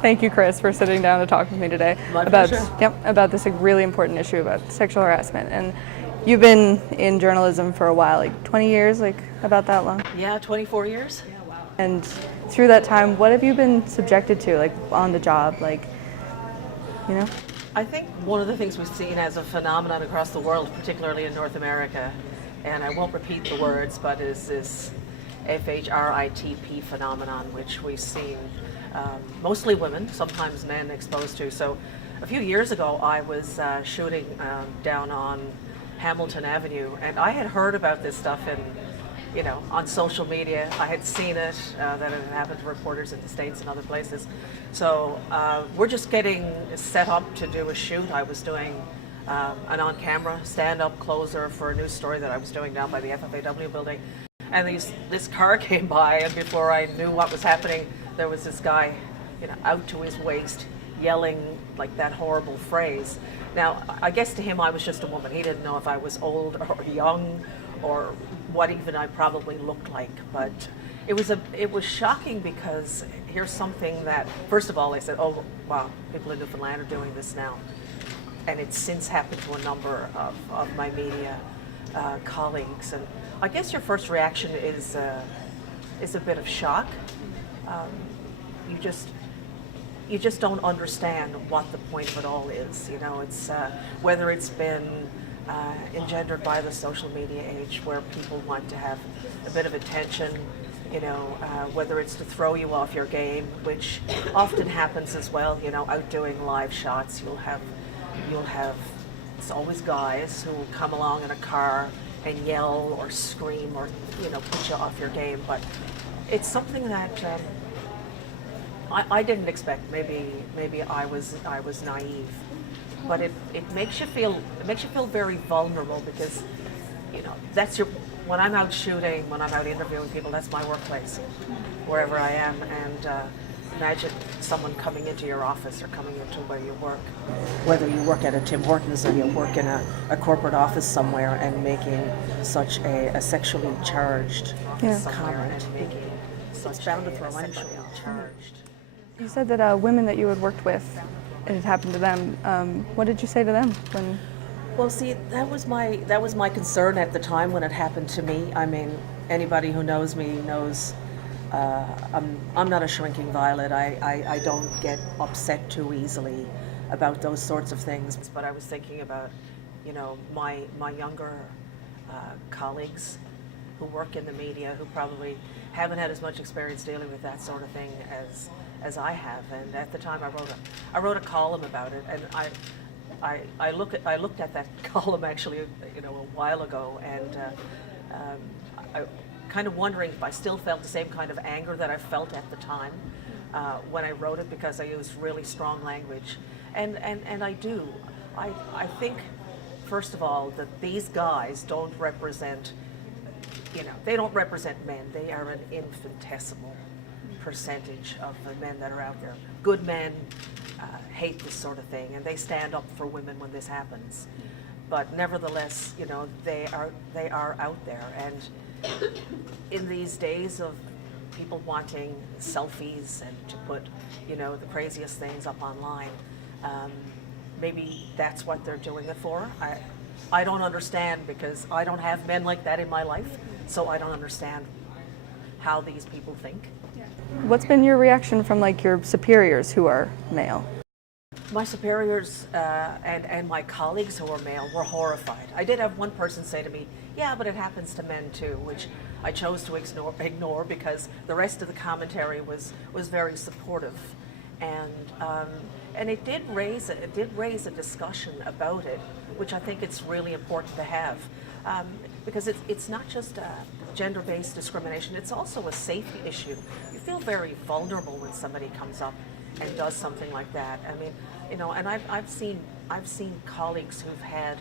Thank you, Chris, for sitting down to talk with me today My about pleasure. about this really important issue about sexual harassment. And you've been in journalism for a while, like 20 years, like about that long. Yeah, 24 years. And through that time, what have you been subjected to, like on the job, like, you know? I think one of the things we've seen as a phenomenon across the world, particularly in North America, and I won't repeat the words, but is this FHRITP phenomenon, which we've seen mostly women, sometimes men exposed to. So a few years ago, I was shooting down on Hamilton Avenue, and I had heard about this stuff on social media. I had seen it, that it had happened to reporters in the States and other places. So we're just getting set up to do a shoot. I was doing an on-camera stand-up closer for a news story that I was doing down by the FFAW building. And this car came by, and before I knew what was happening, there was this guy, out to his waist, yelling like that horrible phrase. Now, I guess to him I was just a woman. He didn't know if I was old or young or what even I probably looked like. But it was shocking because here's something that, first of all, they said, oh, wow, people in Newfoundland are doing this now. And it's since happened to a number of my media colleagues. And I guess your first reaction is a bit of shock. You just don't understand what the point of it all is. It's whether it's been engendered by the social media age, where people want to have a bit of attention. Whether it's to throw you off your game, which often happens as well. Out doing live shots, you'll have it's always guys who will come along in a car and yell or scream or put you off your game. But it's something that I didn't expect. Maybe I was naive, but it makes you feel very vulnerable because that's when I'm out shooting, when I'm out interviewing people, that's my workplace, wherever I am. And imagine someone coming into your office or coming into where you work, whether you work at a Tim Hortons or you work in a corporate office somewhere, and making such a sexually charged comment. It's bound to throw anybody off. You said that women that you had worked with, it had happened to them. What did you say to them when? Well, see, that was my concern at the time when it happened to me. I mean, anybody who knows me knows I'm not a shrinking violet. I don't get upset too easily about those sorts of things. But I was thinking about, my younger colleagues who work in the media, who probably haven't had as much experience dealing with that sort of thing as I have. And at the time, I wrote a column about it, and I looked at that column actually, a while ago, and I kind of wondering if I still felt the same kind of anger that I felt at the time when I wrote it, because I used really strong language, and I do. I think, first of all, that these guys don't represent, they don't represent men. They are an infinitesimal percentage of the men that are out there. Good men hate this sort of thing, and they stand up for women when this happens. But nevertheless, they are out there. And in these days of people wanting selfies and to put, the craziest things up online, maybe that's what they're doing it for. I don't understand, because I don't have men like that in my life, so I don't understand how these people think. What's been your reaction from like your superiors who are male? My superiors and my colleagues who are male were horrified. I did have one person say to me, yeah, but it happens to men too, which I chose to ignore because the rest of the commentary was very supportive. And it did raise a discussion about it, which I think it's really important to have, because it's not just gender-based discrimination, it's also a safety issue. You feel very vulnerable when somebody comes up and does something like that. I mean, and I've seen colleagues who've had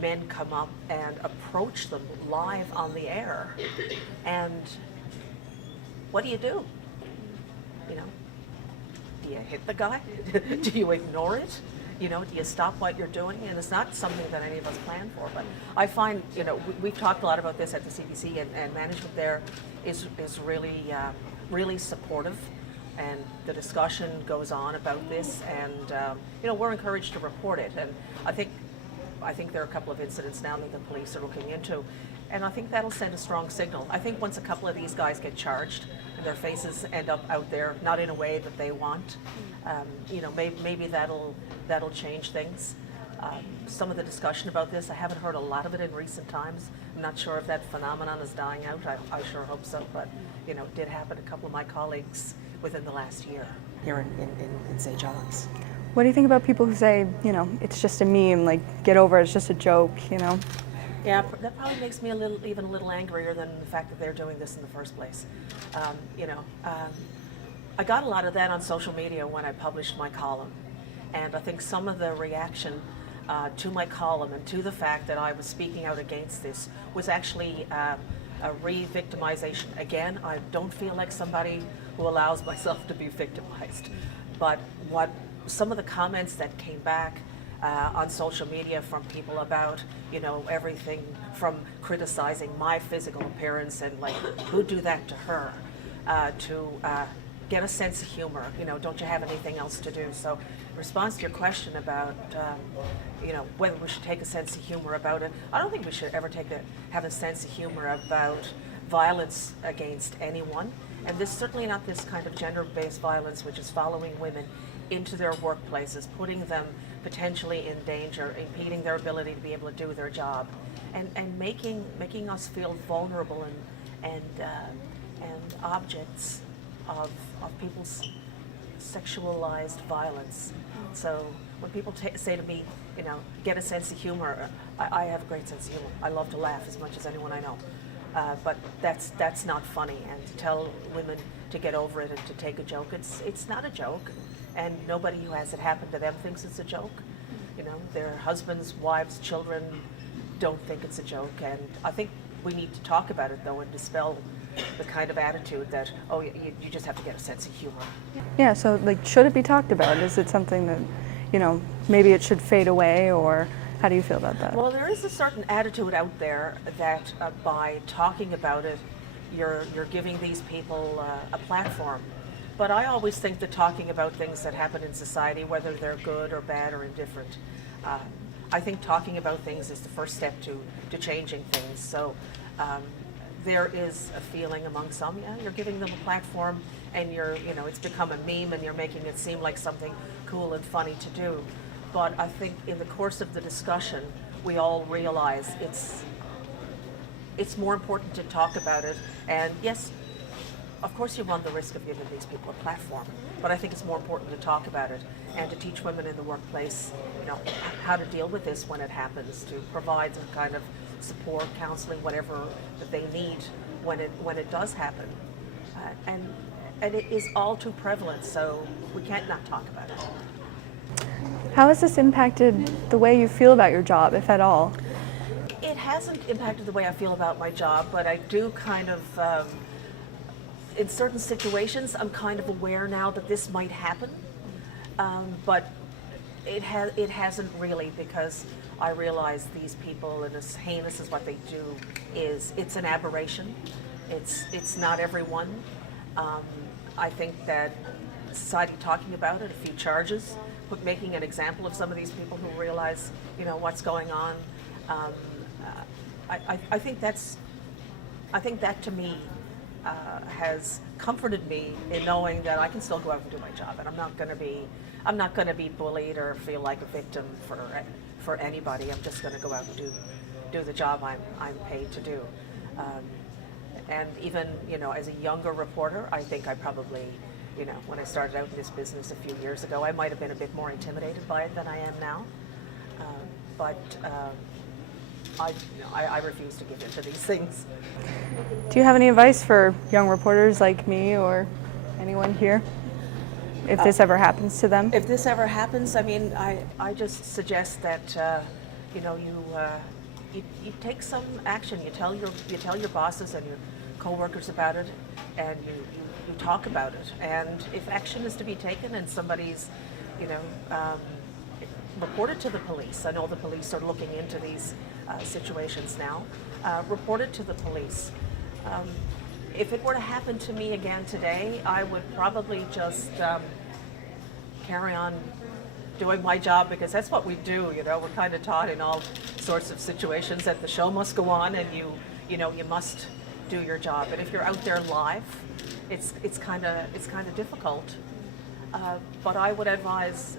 men come up and approach them live on the air, and what do? Do you hit the guy? Do you ignore it? Do you stop what you're doing? And it's not something that any of us plan for, but I find, we've talked a lot about this at the CBC, and management there is really supportive and the discussion goes on about this, and we're encouraged to report it. And I think there are a couple of incidents now that the police are looking into, and I think that'll send a strong signal. I think once a couple of these guys get charged and their faces end up out there, not in a way that they want, maybe that'll change things. Some of the discussion about this, I haven't heard a lot of it in recent times. I'm not sure if that phenomenon is dying out. I sure hope so, but it did happen to a couple of my colleagues within the last year here in St. John's. What do you think about people who say, it's just a meme, like, get over it, it's just a joke, Yeah, that probably makes me even a little angrier than the fact that they're doing this in the first place. I got a lot of that on social media when I published my column, and I think some of the reaction to my column and to the fact that I was speaking out against this was actually a re-victimization. Again, I don't feel like somebody who allows myself to be victimized, but what some of the comments that came back on social media from people about, everything from criticizing my physical appearance and like, who'd do that to her, to get a sense of humor, don't you have anything else to do? So in response to your question about, whether we should take a sense of humor about it, I don't think we should ever have a sense of humor about violence against anyone. And this certainly not this kind of gender-based violence, which is following women into their workplaces, putting them potentially in danger, impeding their ability to be able to do their job, and making us feel vulnerable and objects of people's sexualized violence. So when people say to me, get a sense of humor, I have a great sense of humor. I love to laugh as much as anyone I know. But that's not funny, and to tell women to get over it and to take a joke, it's not a joke, and nobody who has it happen to them thinks it's a joke. Their husbands, wives, children don't think it's a joke, and I think we need to talk about it though and dispel the kind of attitude that, you just have to get a sense of humor. Yeah, so should it be talked about? Is it something that, maybe it should fade away, or how do you feel about that? Well, there is a certain attitude out there that by talking about it, you're giving these people a platform. But I always think that talking about things that happen in society, whether they're good or bad or indifferent, I think talking about things is the first step to changing things. So there is a feeling among some, you're giving them a platform, and it's become a meme, and you're making it seem like something cool and funny to do. But I think in the course of the discussion, we all realize it's more important to talk about it. And yes, of course you run the risk of giving these people a platform, but I think it's more important to talk about it and to teach women in the workplace, how to deal with this when it happens, to provide some kind of support, counseling, whatever that they need when it does happen. And it is all too prevalent, so we can't not talk about it. How has this impacted the way you feel about your job, if at all? It hasn't impacted the way I feel about my job, but I do kind of, in certain situations, I'm kind of aware now that this might happen, but it hasn't really, because I realize these people, and as heinous as what they do is, it's an aberration. It's not everyone. I think that society talking about it, a few charges, making an example of some of these people who realize, what's going on. I think that to me has comforted me in knowing that I can still go out and do my job, and I'm not going to be bullied or feel like a victim for anybody. I'm just going to go out and do the job I'm paid to do. And even as a younger reporter, I think I probably, when I started out in this business a few years ago, I might have been a bit more intimidated by it than I am now. But I refuse to give in to these things. Do you have any advice for young reporters like me or anyone here, if this ever happens to them? If this ever happens, I just suggest that you take some action. You tell your bosses and your coworkers about it, and you talk about it. And if action is to be taken, and somebody's reported to the police. I know the police are looking into these situations now. Report it to the police. if it were to happen to me again today, I would probably just carry on doing my job, because that's what we do. We're kind of taught in all sorts of situations that the show must go on, and you must do your job. And if you're out there live, it's kind of difficult. But I would advise,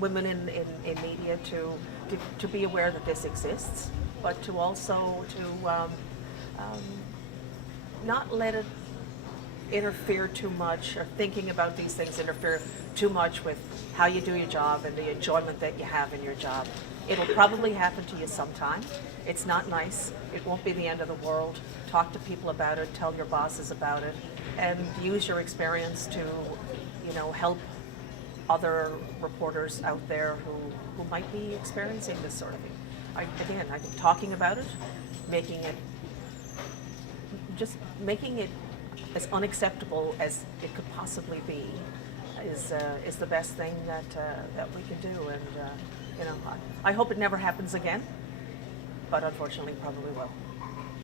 women in media to be aware that this exists, but to also not let it interfere too much, or thinking about these things interfere too much with how you do your job and the enjoyment that you have in your job. It'll probably happen to you sometime. It's not nice. It won't be the end of the world. Talk to people about it, tell your bosses about it, and use your experience to, help other reporters out there who might be experiencing this sort of thing. I think talking about it, making it as unacceptable as it could possibly be, is the best thing that we can do. And I hope it never happens again, but unfortunately probably will.